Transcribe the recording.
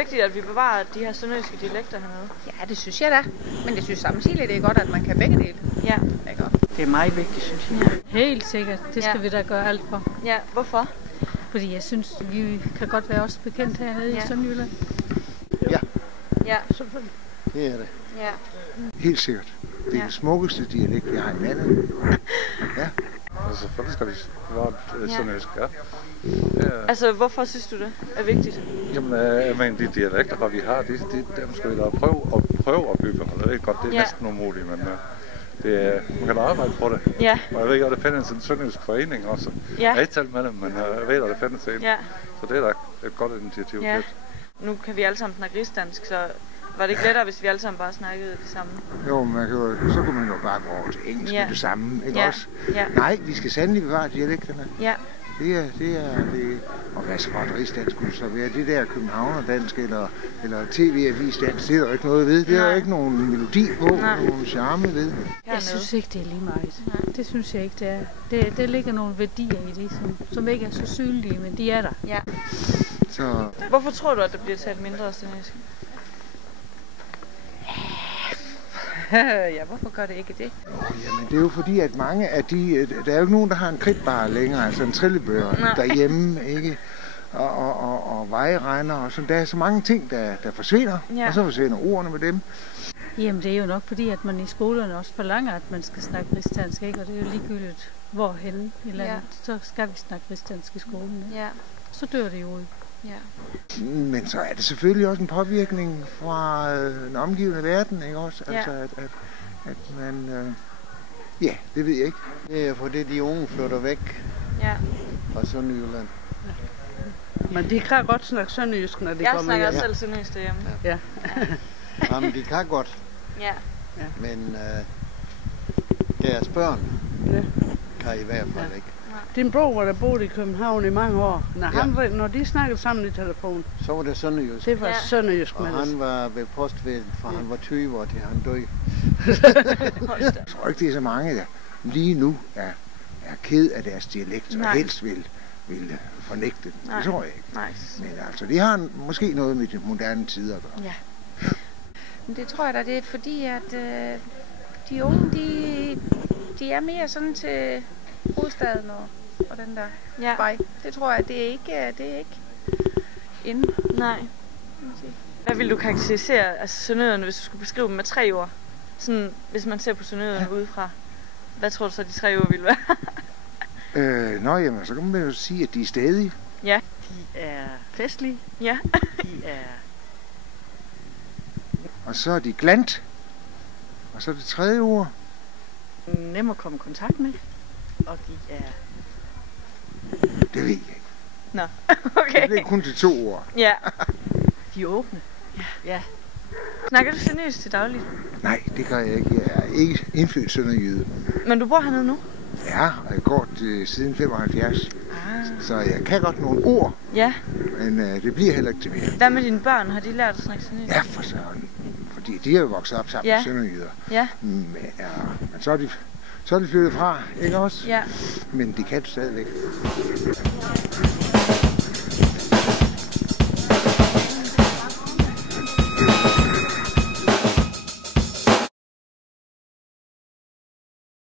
vigtigt, at vi bevarer de her sønderjyske dialekter hernede? Ja, det synes jeg da. Men jeg synes samtidig, det er godt, at man kan begge dele. Ja. Det er meget vigtigt, synes jeg. Ja. Helt sikkert. Det skal vi da gøre alt for. Ja, hvorfor? Fordi jeg synes, vi kan godt være også bekendt hernede i Sønderjylland. Ja. Ja. Selvfølgelig. Det er det. Ja. Helt sikkert. Det er den smukkeste dialekt, vi har i landet. Ja. Altså, selvfølgelig skal vi være sønderjysk, ja. Altså, hvorfor synes du det er vigtigt? Jamen, de dialekter, hvad vi har, dem skal vi da prøve at bygge. Og det er godt, det er næsten umuligt, men man kan da arbejde på det. Ja. Og jeg ved godt, at der findes en sønderjysk forening også. Ja. Jeg har ikke talt med dem, men jeg ved, at der findes en. Ja. Så det er da et godt initiativ. Ja. Nu kan vi alle sammen snakke rigsdansk, så var det ikke lettere, hvis vi alle sammen bare snakkede det samme? Jo, så kunne man jo bare gå over til engelsk med det samme, ikke også? Ja. Nej, vi skal sandelig bevare dialekterne. Ja. Det er det. Og hvad så godt rigsdansk skulle så være? Det der københavnerdansk eller tv-avisdansk, det er der ikke noget ved. Det er der ikke nogen melodi på, nogen charme ved. Jeg synes ikke, det er lige meget. Nej. Det synes jeg ikke, det er. Der ligger nogle værdier i det, som ikke er så synlige, men de er der. Ja. Så... Hvorfor tror du, at der bliver talt mindre sønderjysk? Ja, hvorfor gør det ikke det? Jamen, det er jo fordi, at mange af de... Der er jo ikke nogen, der har en kridtbar længere, altså en trillebør derhjemme, ikke? Og vejregner og sådan. Der er så mange ting, der forsvinder, og så forsvinder ordene med dem. Jamen, det er jo nok fordi, at man i skolerne også forlanger, at man skal snakke rigsdansk, ikke? Og det er jo ligegyldigt, hvorhenne i landet, så skal vi snakke rigsdansk i skolen. Ikke? Ja. Så dør det jo ud. Ja. Men så er det selvfølgelig også en påvirkning fra den omgivende verden, ikke også? Altså, at man... ja, det ved jeg ikke. Det er fordi de unge flytter væk fra Sønderjylland. Men de kan godt snakke sønderjysk, når de kommer hjem. Jeg snakker selv sønderjysk derhjemme. Ja. Jamen, de kan godt. Ja. Men deres børn kan i hvert fald ikke. Din bror, der boede i København i mange år, når de snakkede sammen i telefon, så var det sønderjysk. Det var sønderjysk med. Og han var ved postvæsen, for han var 20 år til han døde. Jeg tror ikke, det er så mange, der lige nu er ked af deres dialekt, og helst vil fornægte den. Det tror jeg ikke. Nej. Men altså, det har måske noget med de moderne tider at gøre. Ja. Men det tror jeg da, det er fordi, at de unge, de er mere sådan til hovedstaden og den der vej. Det tror jeg, det er ikke inde. Nej. Hvad vil du karakterisere sønderjyderne, hvis du skulle beskrive dem med 3 ord? Sådan, hvis man ser på sønderjyderne udefra. Hvad tror du så, de 3 ord ville være? Jamen, så kan man jo sige, at de er stadige. Ja. De er festlige. Ja. De er... Og så er de glant. Og så er det 3. ord. Nem at komme i kontakt med. Og de er... Det ved jeg ikke. Nå, okay. Det bliver kun til 2 ord. Ja. De er åbne. Ja. Snakker du sønderjysk til dagligt? Nej, det gør jeg ikke. Jeg er ikke indfødt sønderjyde. Men du bor hernede nu? Ja, og jeg går siden 75. Så jeg kan godt nogle ord. Ja. Men det bliver heller ikke til mere. Hvad med dine børn? Har de lært at snakke sønderjysk? Ja, for søren. Fordi de er jo vokset op sammen med sønderjyder. Ja. Men så er de flyttet fra, ikke også? Ja. Men de kan stadigvæk.